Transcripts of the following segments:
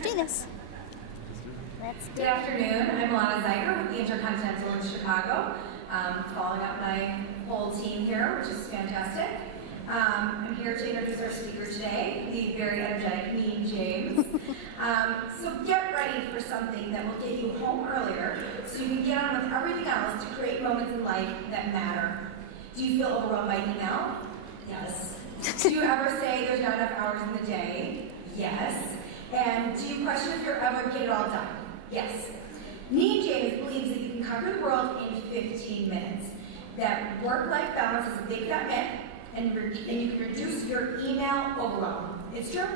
Let's do this. Good afternoon. I'm Lana Zeiger with the Intercontinental in Chicago. Following up my whole team here, which is fantastic. I'm here to introduce our speaker today, the very energetic Neen James. So get ready for something that will get you home earlier so you can get on with everything else to create moments in life that matter. Do you feel overwhelmed by email? Yes. Do you ever say there's not enough hours in the day? Yes. And do you question if you'll ever get it all done? Yes. Neen James believes that you can conquer the world in 15 minutes. That work-life balance is a big fat myth, and you can reduce your email overwhelm. It's true.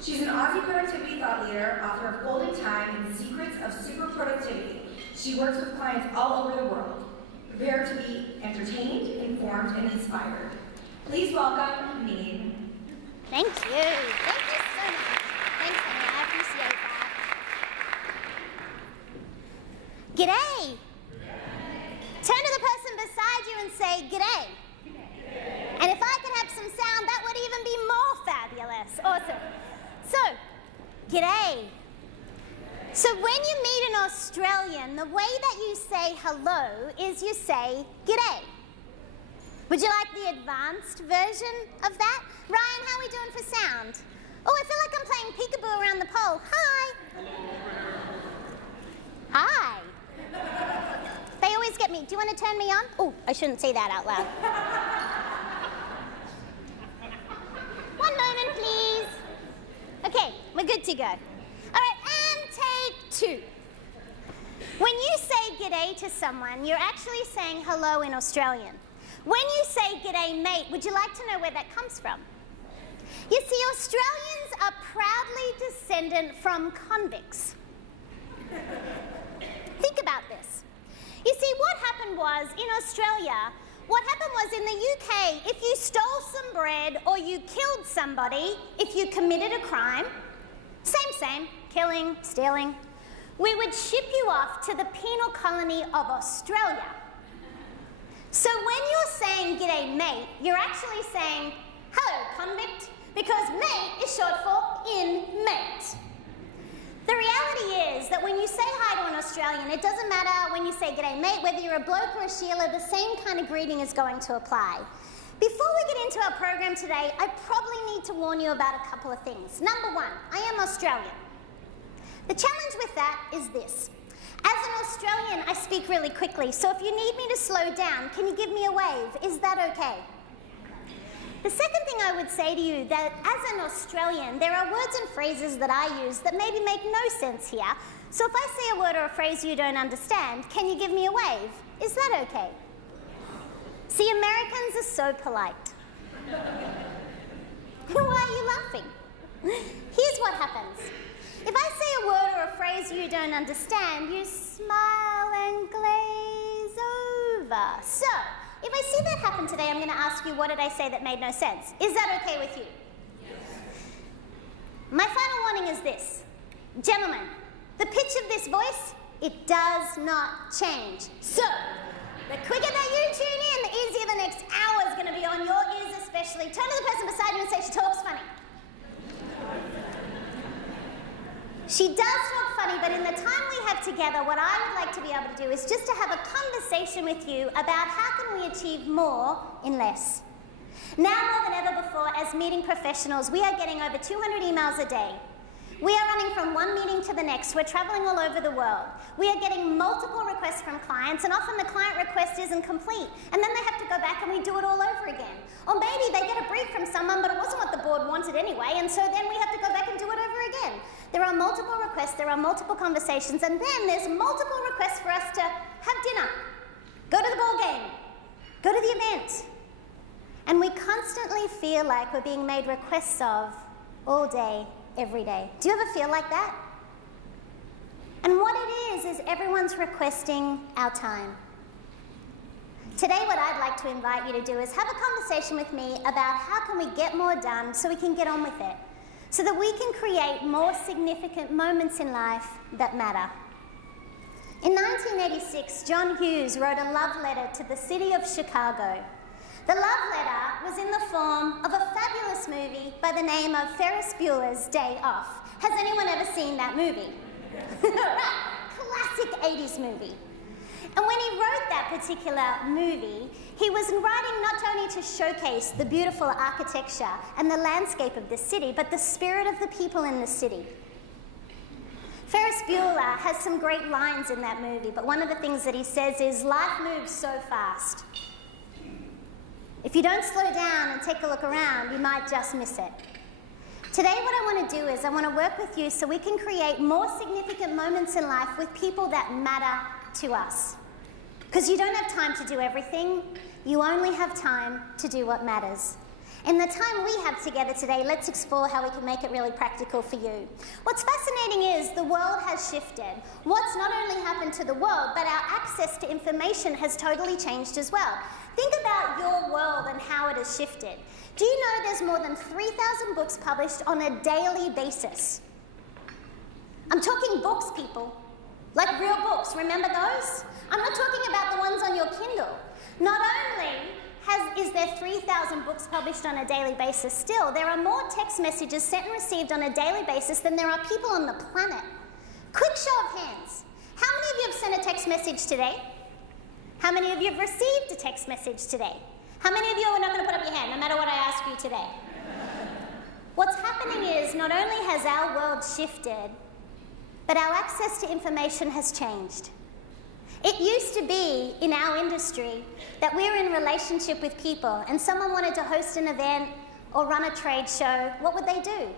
She's an Aussie productivity thought leader, author of Folding Time and Secrets of Super Productivity. She works with clients all over the world. Prepare to be entertained, informed, and inspired. Please welcome Neen. Thank you. Thank you so much. Thanks, Annie. I appreciate that. G'day. Turn to the person beside you and say, g'day. And if I could have some sound, that would even be more fabulous. Awesome. So, g'day. So when you meet an Australian, the way that you say hello is you say g'day. Would you like the advanced version of that? Ryan, how are we doing for sound? Oh, I feel like I'm playing peekaboo around the pole. Hi. Hi. They always get me. Do you want to turn me on? Oh, I shouldn't say that out loud. One moment, please. Okay, we're good to go. All right, and take two. When you say g'day to someone, you're actually saying hello in Australian. When you say g'day, mate, would you like to know where that comes from? You see, Australians are proudly descendant from convicts. Think about this. You see, what happened was, in Australia, what happened was in the UK, if you stole some bread or you killed somebody, if you committed a crime, same, killing, stealing, we would ship you off to the penal colony of Australia. So when you're saying g'day mate, you're actually saying hello convict, because mate is short for inmate. The reality is that when you say hi to an Australian, it doesn't matter when you say g'day mate, whether you're a bloke or a Sheila, the same kind of greeting is going to apply. Before we get into our program today, I probably need to warn you about a couple of things. Number one, I am Australian. The challenge with that is this. As an Australian, I speak really quickly, so if you need me to slow down, can you give me a wave? Is that okay? The second thing I would say to you, that as an Australian, there are words and phrases that I use that maybe make no sense here. So if I say a word or a phrase you don't understand, can you give me a wave? Is that okay? See, Americans are so polite. Why are you laughing? Here's what happens. If I say a word or a phrase you don't understand, you smile and glaze over. So, if I see that happen today, I'm going to ask you, what did I say that made no sense? Is that okay with you? Yes. My final warning is this. Gentlemen, the pitch of this voice, it does not change. So, the quicker that you tune in, the easier the next hour is going to be on your ears especially. Turn to the person beside you and say, she talks funny. She does talk funny, but in the time we have together, what I would like to be able to do is just to have a conversation with you about how can we achieve more in less. Now more than ever before, as meeting professionals, we are getting over 200 emails a day. We are running from one meeting to the next. We're traveling all over the world. We are getting multiple requests from clients, and often the client request isn't complete, and then they have to go back and we do it all over again. Or maybe they get a brief from someone, but it wasn't what the board wanted anyway, and so then we have to go back and do it over again. There are multiple requests, there are multiple conversations, and then there's multiple requests for us to have dinner, go to the ball game, go to the event. And we constantly feel like we're being made requests of all day, every day. Do you ever feel like that? And what it is everyone's requesting our time. Today what I'd like to invite you to do is have a conversation with me about how can we get more done so we can get on with it, so that we can create more significant moments in life that matter. In 1986, John Hughes wrote a love letter to the city of Chicago. The love letter was in the form of a fabulous movie by the name of Ferris Bueller's Day Off. Has anyone ever seen that movie? Classic 80s movie. And when he wrote that particular movie, he was writing not only to showcase the beautiful architecture and the landscape of the city, but the spirit of the people in the city. Ferris Bueller has some great lines in that movie, but one of the things that he says is, life moves so fast. If you don't slow down and take a look around, you might just miss it. Today what I want to do is I want to work with you so we can create more significant moments in life with people that matter to us. Because you don't have time to do everything, you only have time to do what matters. In the time we have together today, let's explore how we can make it really practical for you. What's fascinating is the world has shifted. What's not only happened to the world, but our access to information has totally changed as well. Think about your world and how it has shifted. Do you know there's more than 3,000 books published on a daily basis? I'm talking books, people. Like real books, remember those? I'm not talking about the ones on your Kindle. Not only is there 3,000 books published on a daily basis still, there are more text messages sent and received on a daily basis than there are people on the planet. Quick show of hands. How many of you have sent a text message today? How many of you have received a text message today? How many of you are not going to put up your hand no matter what I ask you today? What's happening is not only has our world shifted, but our access to information has changed. It used to be in our industry that we were in relationship with people and someone wanted to host an event or run a trade show. What would they do?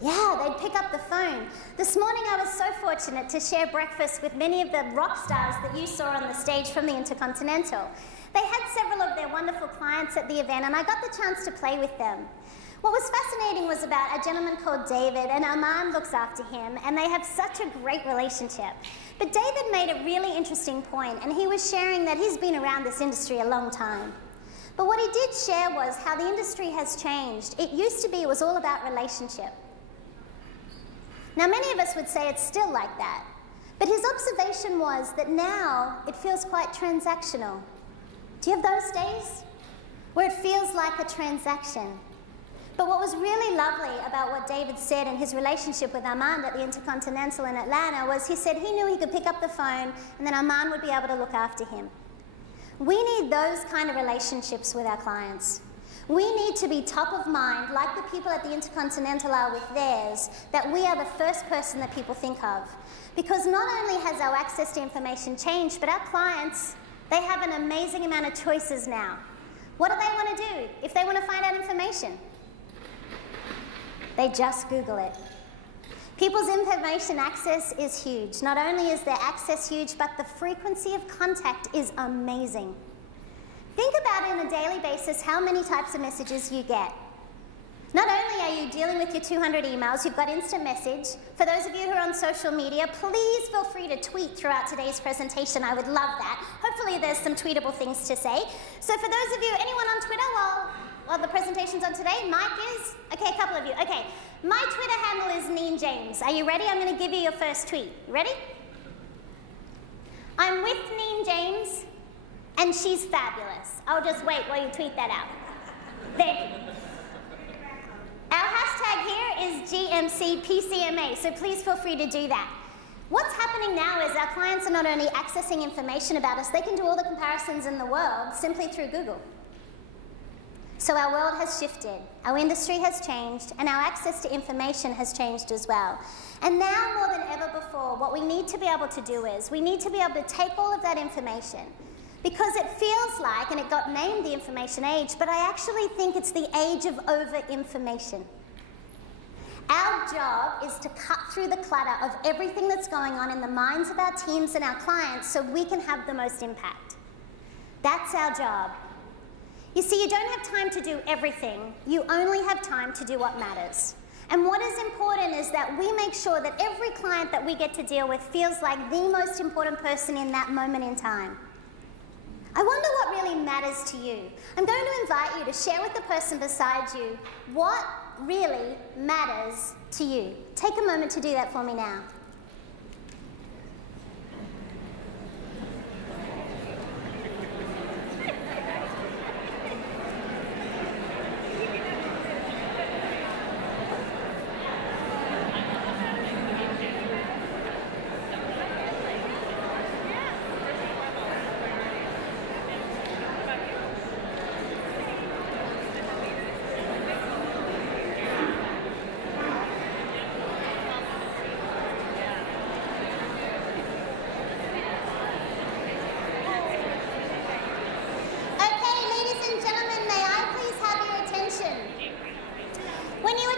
Yeah, they'd pick up the phone. This morning I was so fortunate to share breakfast with many of the rock stars that you saw on the stage from the Intercontinental. They had several of their wonderful clients at the event and I got the chance to play with them. What was fascinating was about a gentleman called David, and Armand looks after him, and they have such a great relationship. But David made a really interesting point, and he was sharing that he's been around this industry a long time. But what he did share was how the industry has changed. It used to be it was all about relationship. Now, many of us would say it's still like that. But his observation was that now it feels quite transactional. Do you have those days? Where it feels like a transaction. But what was really lovely about what David said in his relationship with Armand at the Intercontinental in Atlanta was he said he knew he could pick up the phone and then Armand would be able to look after him. We need those kind of relationships with our clients. We need to be top of mind, like the people at the Intercontinental are with theirs, that we are the first person that people think of. Because not only has our access to information changed, but our clients, they have an amazing amount of choices now. What do they want to do if they want to find out information? They just Google it. People's information access is huge. Not only is their access huge, but the frequency of contact is amazing. Think about on a daily basis how many types of messages you get. Not only are you dealing with your 200 emails, you've got instant message. For those of you who are on social media, please feel free to tweet throughout today's presentation. I would love that. Hopefully there's some tweetable things to say. So for those of you, anyone on Twitter while the presentation's on today? Mike is? Okay, a couple of you. Okay, my Twitter handle is Neen James. Are you ready? I'm going to give you your first tweet. You ready? I'm with Neen James, and she's fabulous. I'll just wait while you tweet that out. There. Our hashtag here is GMC PCMA, so please feel free to do that. What's happening now is our clients are not only accessing information about us, they can do all the comparisons in the world simply through Google. So our world has shifted, our industry has changed, and our access to information has changed as well. And now more than ever before, what we need to be able to do is we need to be able to take all of that information, because it feels like, and it got named the information age, but I actually think it's the age of over-information. Our job is to cut through the clutter of everything that's going on in the minds of our teams and our clients so we can have the most impact. That's our job. You see, you don't have time to do everything. You only have time to do what matters. And what is important is that we make sure that every client that we get to deal with feels like the most important person in that moment in time. I wonder what really matters to you. I'm going to invite you to share with the person beside you what really matters to you. Take a moment to do that for me now.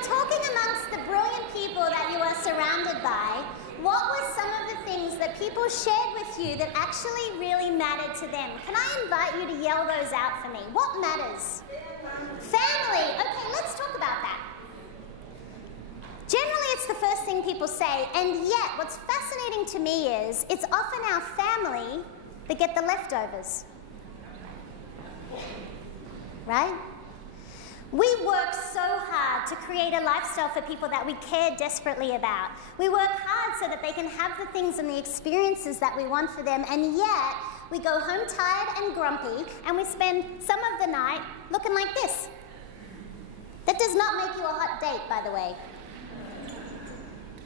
talking amongst the brilliant people that you are surrounded by, what were some of the things that people shared with you that actually really mattered to them? Can I invite you to yell those out for me? What matters? Family. Okay, let's talk about that. Generally, it's the first thing people say, and yet what's fascinating to me is it's often our family that get the leftovers. Right? We work so hard to create a lifestyle for people that we care desperately about. We work hard so that they can have the things and the experiences that we want for them, and yet we go home tired and grumpy, and we spend some of the night looking like this. That does not make you a hot date, by the way.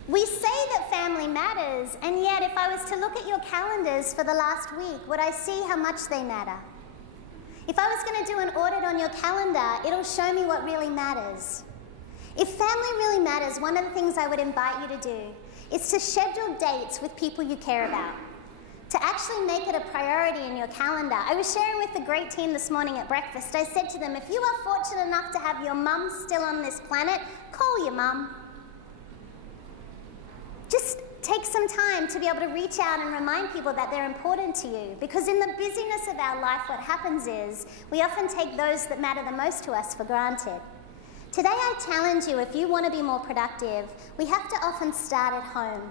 We say that family matters, and yet if I was to look at your calendars for the last week, would I see how much they matter? If I was going to do an audit on your calendar, it'll show me what really matters. If family really matters, one of the things I would invite you to do is to schedule dates with people you care about, to actually make it a priority in your calendar. I was sharing with the great team this morning at breakfast. I said to them, if you are fortunate enough to have your mum still on this planet, call your mum. Just take some time to be able to reach out and remind people that they're important to you. Because in the busyness of our life, what happens is we often take those that matter the most to us for granted. Today I challenge you, if you want to be more productive, we have to often start at home.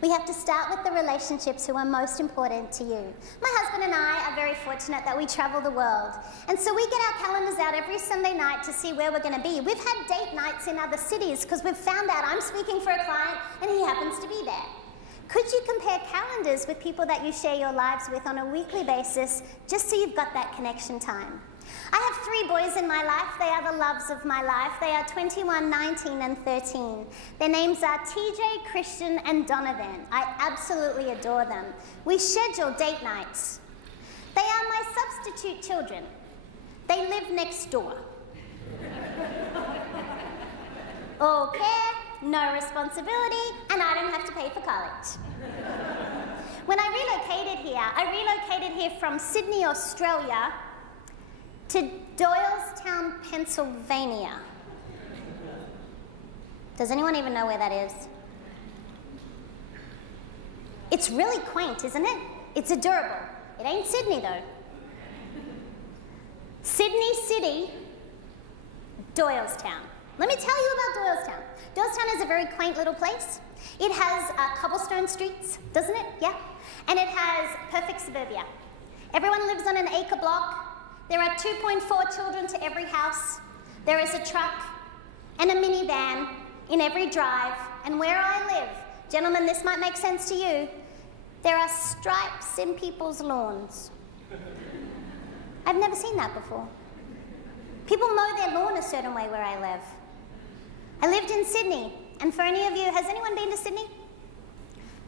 We have to start with the relationships who are most important to you. My husband and I are very fortunate that we travel the world. And so we get our calendars out every Sunday night to see where we're going to be. We've had date nights in other cities because we've found out I'm speaking for a client and he happens to be there. Could you compare calendars with people that you share your lives with on a weekly basis just so you've got that connection time? I have 3 boys in my life. They are the loves of my life. They are 21, 19, and 13. Their names are TJ, Christian, and Donovan. I absolutely adore them. We schedule date nights. They are my substitute children. They live next door. All care, no responsibility, and I don't have to pay for college. When I relocated here from Sydney, Australia, to Doylestown, Pennsylvania. Does anyone even know where that is? It's really quaint, isn't it? It's adorable. It ain't Sydney, though. Sydney City, Doylestown. Let me tell you about Doylestown. Doylestown is a very quaint little place. It has cobblestone streets, doesn't it? Yeah. And it has perfect suburbia. Everyone lives on an acre block. There are 2.4 children to every house. There is a truck and a minivan in every drive. And where I live, gentlemen, this might make sense to you, there are stripes in people's lawns. I've never seen that before. People mow their lawn a certain way where I live. I lived in Sydney, and for any of you, has anyone been to Sydney?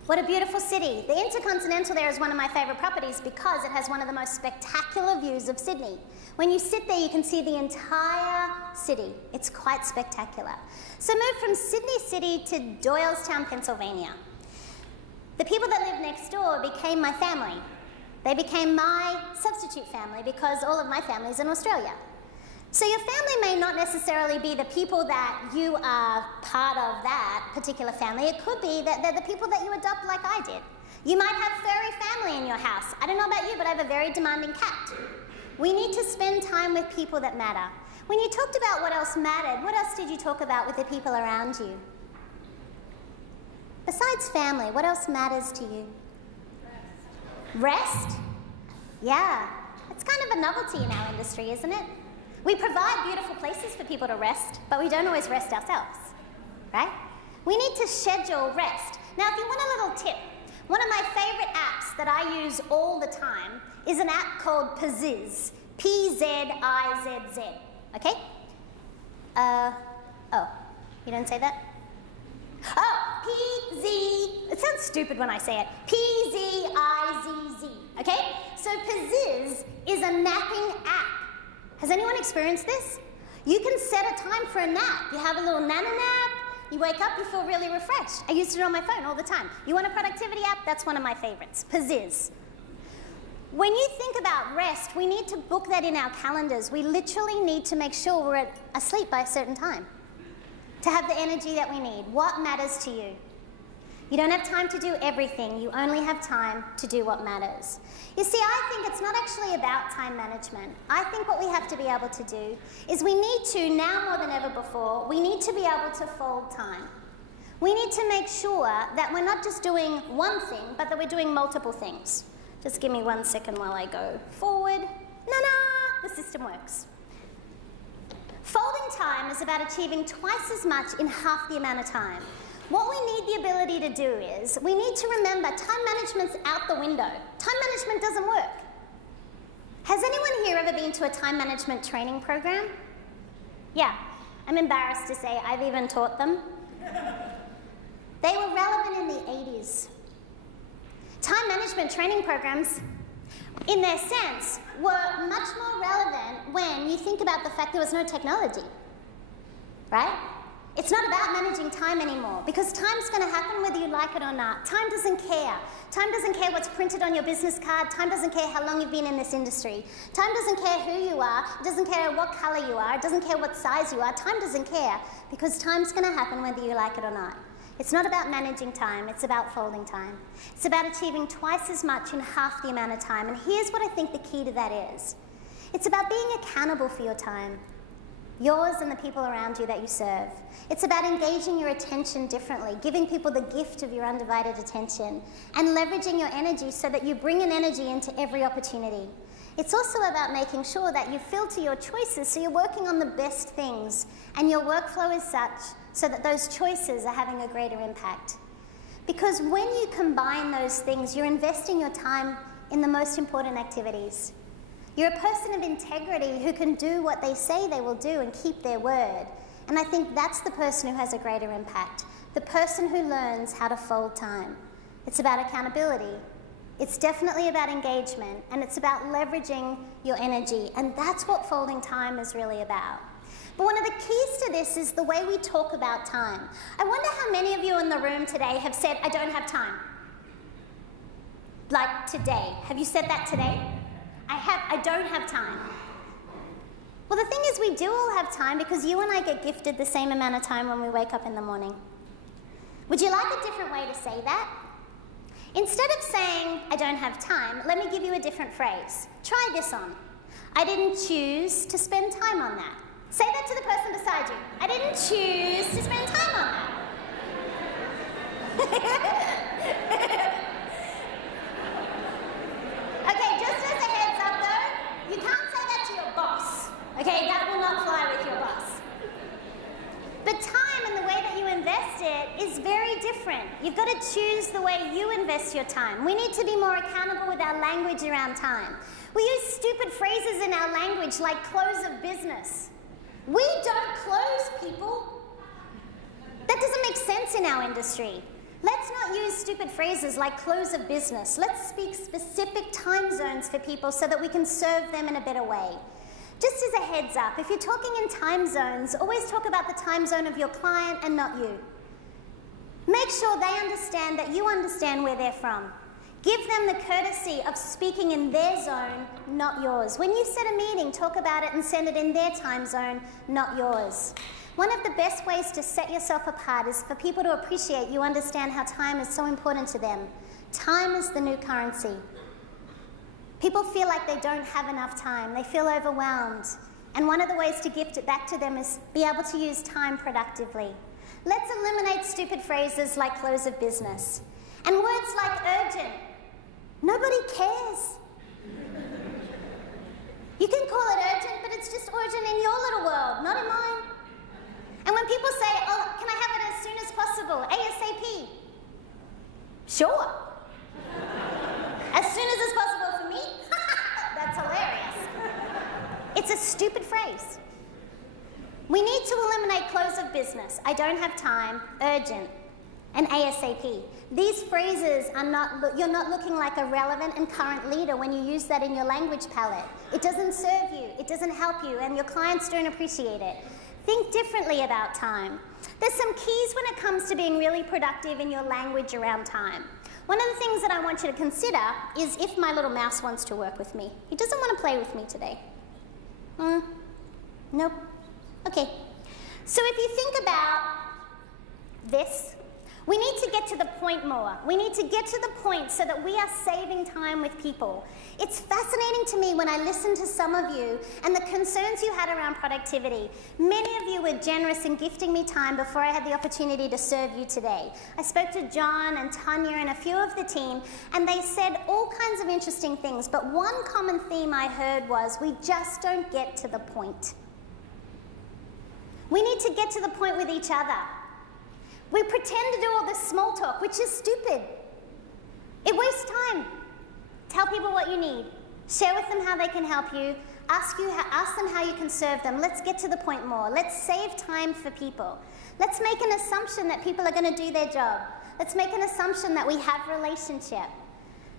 What a beautiful city. The Intercontinental there is one of my favorite properties because it has one of the most spectacular views of Sydney. When you sit there, you can see the entire city. It's quite spectacular. So moved from Sydney City to Doylestown, Pennsylvania. The people that lived next door became my family. They became my substitute family because all of my family is in Australia. So your family may not necessarily be the people that you are part of that particular family. It could be that they're the people that you adopt like I did. You might have furry family in your house. I don't know about you, but I have a very demanding cat. We need to spend time with people that matter. When you talked about what else mattered, what else did you talk about with the people around you? Besides family, what else matters to you? Rest? Yeah, it's kind of a novelty in our industry, isn't it? We provide beautiful places for people to rest, but we don't always rest ourselves, right? We need to schedule rest. Now, if you want a little tip, one of my favorite apps that I use all the time is an app called Pizizz, P-Z-I-Z-Z, okay? Oh, you don't say that? Oh, P-Z, it sounds stupid when I say it, P-Z-I-Z-Z, okay? So Pizizz is a napping app. Has anyone experienced this? You can set a time for a nap. You have a little nana nap, you wake up, you feel really refreshed. I use it on my phone all the time. You want a productivity app? That's one of my favorites, Pizizz. When you think about rest, we need to book that in our calendars. We literally need to make sure we're asleep by a certain time. to have the energy that we need? What matters to you? You don't have time to do everything. You only have time to do what matters. You see, I think it's not actually about time management. I think what we have to be able to do is we need to, now more than ever before, we need to be able to fold time. We need to make sure that we're not just doing one thing, but that we're doing multiple things. Just give me 1 second while I go forward. The system works. Folding time is about achieving twice as much in half the amount of time. What we need the ability to do is, we need to remember time management's out the window. Time management doesn't work. Has anyone here ever been to a time management training program? Yeah, I'm embarrassed to say I've even taught them. They were relevant in the 80s. Time management training programs, in their sense, were much more relevant when you think about the fact there was no technology, right? It's not about managing time anymore, because time's going to happen whether you like it or not. Time doesn't care. Time doesn't care what's printed on your business card. Time doesn't care how long you've been in this industry. Time doesn't care who you are. It doesn't care what color you are. It doesn't care what size you are. Time doesn't care, because time's going to happen whether you like it or not. It's not about managing time. It's about folding time. It's about achieving twice as much in half the amount of time. And here's what I think the key to that is. It's about being accountable for your time. Yours and the people around you that you serve. It's about engaging your attention differently, giving people the gift of your undivided attention, and leveraging your energy so that you bring an energy into every opportunity. It's also about making sure that you filter your choices so you're working on the best things, and your workflow is such so that those choices are having a greater impact. Because when you combine those things, you're investing your time in the most important activities. You're a person of integrity who can do what they say they will do and keep their word. And I think that's the person who has a greater impact, the person who learns how to fold time. It's about accountability. It's definitely about engagement, and it's about leveraging your energy, and that's what folding time is really about. But one of the keys to this is the way we talk about time. I wonder how many of you in the room today have said, I don't have time. Like today. Have you said that today? I don't have time. Well, the thing is, we do all have time because you and I get gifted the same amount of time when we wake up in the morning. Would you like a different way to say that? Instead of saying, I don't have time, let me give you a different phrase. Try this on. I didn't choose to spend time on that. Say that to the person beside you. I didn't choose to spend time on that. Okay, just as a heads up though, you can't say that to your boss. Okay, that will not fly with your boss. But time and the way that you invest it is very different. You've got to choose the way you invest your time. We need to be more accountable with our language around time. We use stupid phrases in our language like close of business. We don't close, people. That doesn't make sense in our industry. Let's not use stupid phrases like close of business. Let's speak specific time zones for people so that we can serve them in a better way. Just as a heads up, if you're talking in time zones, always talk about the time zone of your client and not you. Make sure they understand that you understand where they're from. Give them the courtesy of speaking in their zone, not yours. When you set a meeting, talk about it and send it in their time zone, not yours. One of the best ways to set yourself apart is for people to appreciate you understand how time is so important to them. Time is the new currency. People feel like they don't have enough time. They feel overwhelmed. And one of the ways to gift it back to them is be able to use time productively. Let's eliminate stupid phrases like close of business. And words like urgent. Nobody cares. You can call it urgent, but it's just urgent in your little world, not in mine. And when people say, oh, can I have it as soon as possible, ASAP? Sure. As soon as it's possible for me? That's hilarious. It's a stupid phrase. We need to eliminate close of business, I don't have time, urgent, and ASAP. These phrases are not, you're not looking like a relevant and current leader when you use that in your language palette. It doesn't serve you, it doesn't help you, and your clients don't appreciate it. Think differently about time. There's some keys when it comes to being really productive in your language around time. One of the things that I want you to consider is if my little mouse wants to work with me. He doesn't want to play with me today. Nope. Okay. So if you think about this, we need to get to the point more. We need to get to the point so that we are saving time with people. It's fascinating to me when I listen to some of you and the concerns you had around productivity. Many of you were generous in gifting me time before I had the opportunity to serve you today. I spoke to John and Tanya and a few of the team, and they said all kinds of interesting things, but one common theme I heard was, we just don't get to the point. We need to get to the point with each other. We pretend to do all this small talk, which is stupid. It wastes time. Tell people what you need. Share with them how they can help you. Ask them how you can serve them. Let's get to the point more. Let's save time for people. Let's make an assumption that people are going to do their job. Let's make an assumption that we have relationship.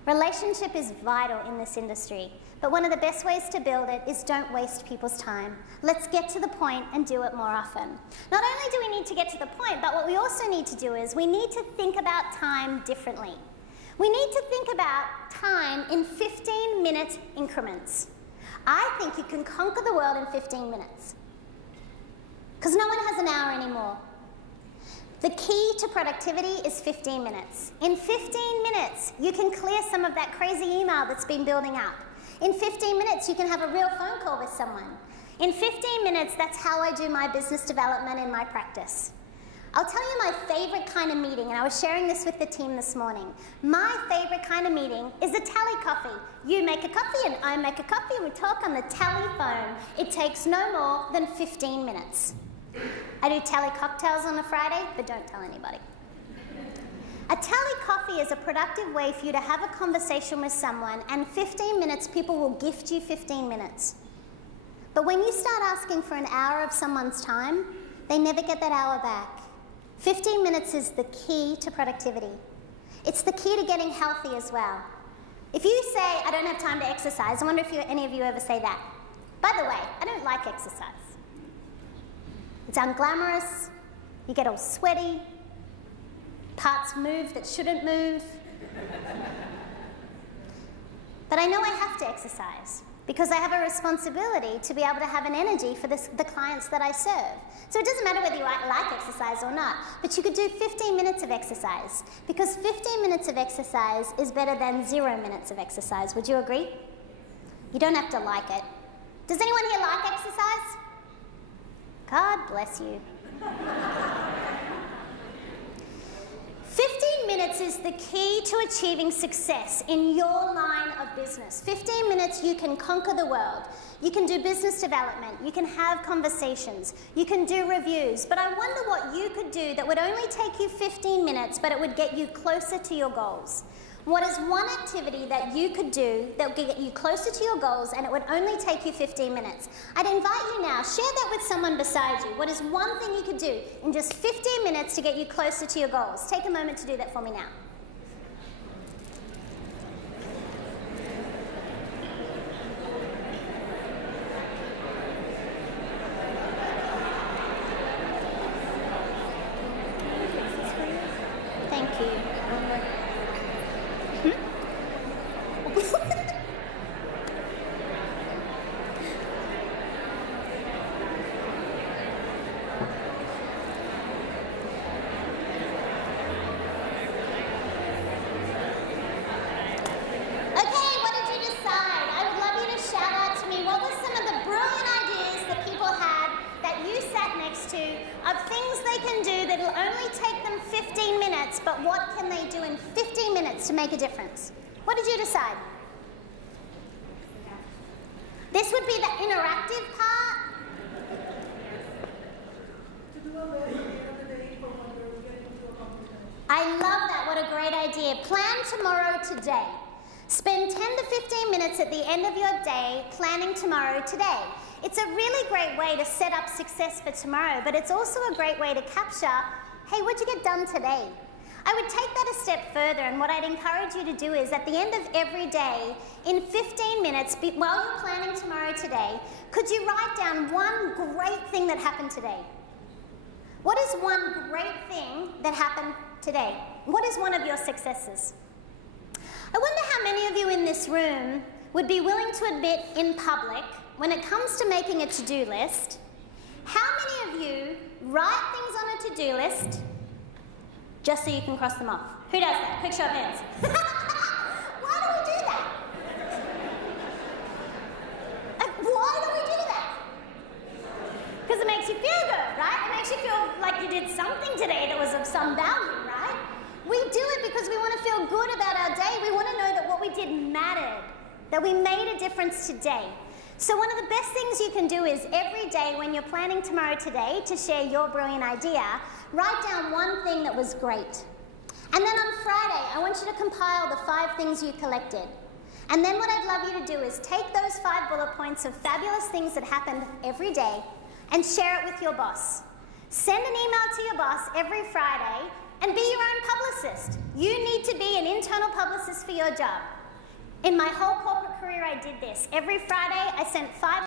Relationship is vital in this industry, but one of the best ways to build it is don't waste people's time. Let's get to the point and do it more often. Not only do we need to get to the point, but what we also need to do is we need to think about time differently. We need to think about time in 15-minute increments. I think you can conquer the world in 15 minutes, because no one has an hour anymore. The key to productivity is 15 minutes. In 15 minutes, you can clear some of that crazy email that's been building up. In 15 minutes, you can have a real phone call with someone. In 15 minutes, that's how I do my business development in my practice. I'll tell you my favorite kind of meeting, and I was sharing this with the team this morning. My favorite kind of meeting is a tally coffee. You make a coffee and I make a coffee and we talk on the telephone. It takes no more than 15 minutes. I do tally cocktails on a Friday, but don't tell anybody. A tally coffee is a productive way for you to have a conversation with someone, and 15 minutes, people will gift you 15 minutes. But when you start asking for an hour of someone's time, they never get that hour back. 15 minutes is the key to productivity. It's the key to getting healthy as well. If you say, I don't have time to exercise, I wonder if any of you ever say that. By the way, I don't like exercise. It's unglamorous, you get all sweaty, parts move that shouldn't move. But I know I have to exercise because I have a responsibility to be able to have an energy for the clients that I serve. So it doesn't matter whether you like exercise or not, but you could do 15 minutes of exercise, because 15 minutes of exercise is better than 0 minutes of exercise. Would you agree? You don't have to like it. Does anyone here like exercise? God bless you. 15 minutes is the key to achieving success in your line of business. 15 minutes, you can conquer the world. You can do business development. You can have conversations. You can do reviews. But I wonder what you could do that would only take you 15 minutes, but it would get you closer to your goals. What is one activity that you could do that would get you closer to your goals and it would only take you 15 minutes? I'd invite you now, share that with someone beside you. What is one thing you could do in just 15 minutes to get you closer to your goals? Take a moment to do that for me now. Thank you. Of things they can do that will only take them 15 minutes, but what can they do in 15 minutes to make a difference? What did you decide? This would be the interactive part. I love that. What a great idea. Plan tomorrow today. Spend 10 to 15 minutes at the end of your day planning tomorrow today. It's a really great way to set up success for tomorrow, but it's also a great way to capture, hey, what'd you get done today? I would take that a step further, and what I'd encourage you to do is at the end of every day, in 15 minutes, while you're planning tomorrow today, could you write down one great thing that happened today? What is one great thing that happened today? What is one of your successes? I wonder how many of you in this room would be willing to admit in public, when it comes to making a to-do list, How many of you write things on a to-do list just so you can cross them off? Who does that? Quick show of hands. Why do we do that? Why do we do that? Because it makes you feel good, right? It makes you feel like you did something today that was of some value, right? We do it because we want to feel good about our day. We want to know that what we did mattered, that we made a difference today. So one of the best things you can do is every day when you're planning tomorrow today to share your brilliant idea, write down one thing that was great. And then on Friday, I want you to compile the 5 things you collected. And then what I'd love you to do is take those 5 bullet points of fabulous things that happened every day and share it with your boss. Send an email to your boss every Friday and be your own publicist. You need to be an internal publicist for your job. In my whole corporate career, I did this. Every Friday, I sent 5